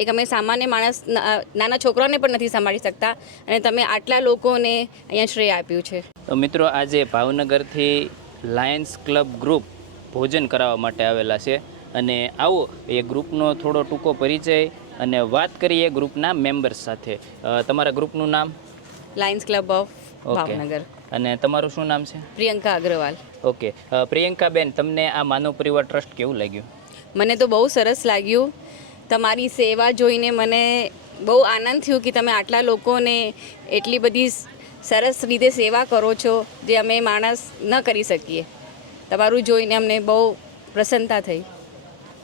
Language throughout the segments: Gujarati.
એક અમે સામાન્ય માણસ નાના છોકરાઓને પણ નથી સંભાળી શકતા અને તમે આટલા લોકોને અહીંયા શ્રેય આપ્યું છે. તો મિત્રો આજે ભાવનગરથી લાયન્સ ક્લબ ગ્રુપ ભોજન કરાવવા માટે આવેલા છે અને આવો એ ગ્રુપનો થોડો ટૂંકો પરિચય અને વાત કરીએ ગ્રુપના મેમ્બર્સ સાથે. તમારા ગ્રુપનું નામ? Lions club of okay. Bhavnagar. અને તમારું શું નામ છે? પ્રિયંકા અગ્રવાલ. ઓકે. પ્રિયંકાબેન, તમને આ માનવ પરિવાર ટ્રસ્ટ કેવું લાગ્યું? મને તો બહુ સરસ લાગ્યું. તમારી સેવા જોઈને મને બહુ આનંદ થયો કે તમે આટલા લોકોને એટલી બધી સરસ રીતે સેવા કરો છો જે અમે માણસ ન કરી શકીએ. તમારું જોઈને અમને બહુ પ્રસન્નતા થઈ.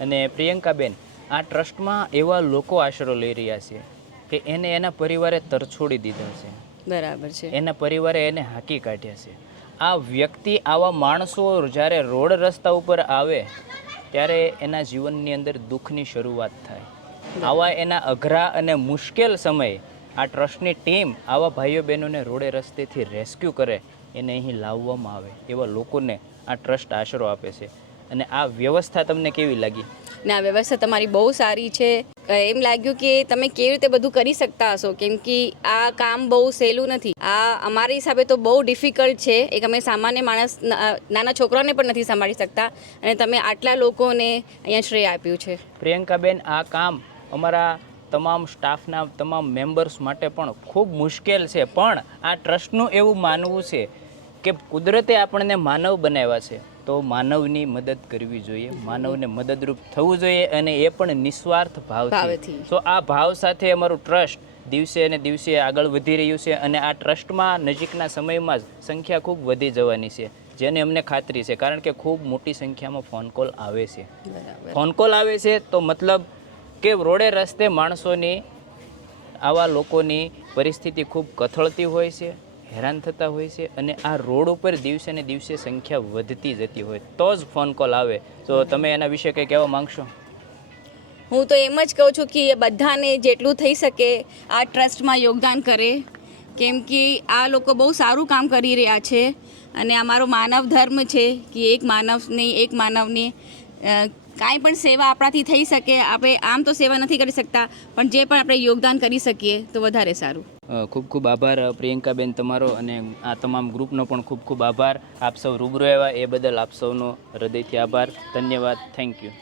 અને પ્રિયંકાબેન, આ ટ્રસ્ટમાં એવા લોકો આશરો લઈ રહ્યા છે કે એને એના પરિવારે તરછોડી દીધા છે. બરાબર છે. એના પરિવારે એને હાંકી કાઢ્યા છે. આ વ્યક્તિ, આવા માણસો જ્યારે રોડ રસ્તા ઉપર આવે ત્યારે એના જીવનની અંદર દુઃખની શરૂઆત થાય. આવા એના અઘરા અને મુશ્કેલ સમયે આ ટ્રસ્ટની ટીમ આવા ભાઈઓ બહેનોને રોડે રસ્તેથી રેસ્ક્યુ કરે, એને અહીં લાવવામાં આવે, એવા લોકોને આ ટ્રસ્ટ આશરો આપે છે. અને આ વ્યવસ્થા તમને કેવી લાગી? ને આ વ્યવસ્થા તમારી બહુ સારી છે. એમ લાગ્યું કે તમે કેવી રીતે બધું કરી શકતા હશો, કેમ કે આ કામ બહુ સહેલું નથી. આ અમારા હિસાબે તો બહુ ડિફિકલ્ટ છે. એક અમે સામાન્ય માણસ નાના છોકરાઓને પણ નથી સંભાળી શકતા અને તમે આટલા લોકોને અહીંયા શ્રેય આપ્યું છે. પ્રિયંકાબેન, આ કામ અમારા તમામ સ્ટાફના તમામ મેમ્બર્સ માટે પણ ખૂબ મુશ્કેલ છે, પણ આ ટ્રસ્ટનું એવું માનવું છે કે કુદરતે આપણને માનવ બનાવ્યા છે તો માનવની મદદ કરવી જોઈએ, માનવને મદદરૂપ થવું જોઈએ, અને એ પણ નિસ્વાર્થ ભાવથી. તો આ ભાવ સાથે અમારું ટ્રસ્ટ દિવસે ને દિવસે આગળ વધી રહ્યું છે અને આ ટ્રસ્ટમાં નજીકના સમયમાં જ સંખ્યા ખૂબ વધી જવાની છે, જેની અમને ખાતરી છે, કારણ કે ખૂબ મોટી સંખ્યામાં ફોન કોલ આવે છે. ફોન કોલ આવે છે તો મતલબ કે રોડે રસ્તે માણસોની, આવા લોકોની પરિસ્થિતિ ખૂબ કથળતી હોય છે, હેરાન થતા હોય છે, અને આ રોડ ઉપર દિવસે ને દિવસે સંખ્યા વધતી જતી હોય તો જ ફોન કોલ આવે. તો તમે એના વિશે કંઈ કહેવા માંગશો? હું તો એમ જ કહું છું કે બધાને જેટલું થઈ શકે આ ટ્રસ્ટમાં યોગદાન કરે, કેમ કે આ લોકો બહુ સારું કામ કરી રહ્યા છે અને અમારો માનવ ધર્મ છે કે એક માનવની કાંઈ પણ સેવા આપણાથી થઈ શકે. આપણે આમ તો સેવા નથી કરી શકતા, પણ જે પણ આપણે યોગદાન કરી શકીએ તો વધારે સારું. ખૂબ ખૂબ આભાર પ્રિયંકાબેન તમારો, અને આ તમામ ગ્રુપનો પણ ખૂબ ખૂબ આભાર. આપ સૌ રૂબરૂ આવ્યા એ બદલ આપ સૌનો હૃદયથી આભાર. ધન્યવાદ. Thank you.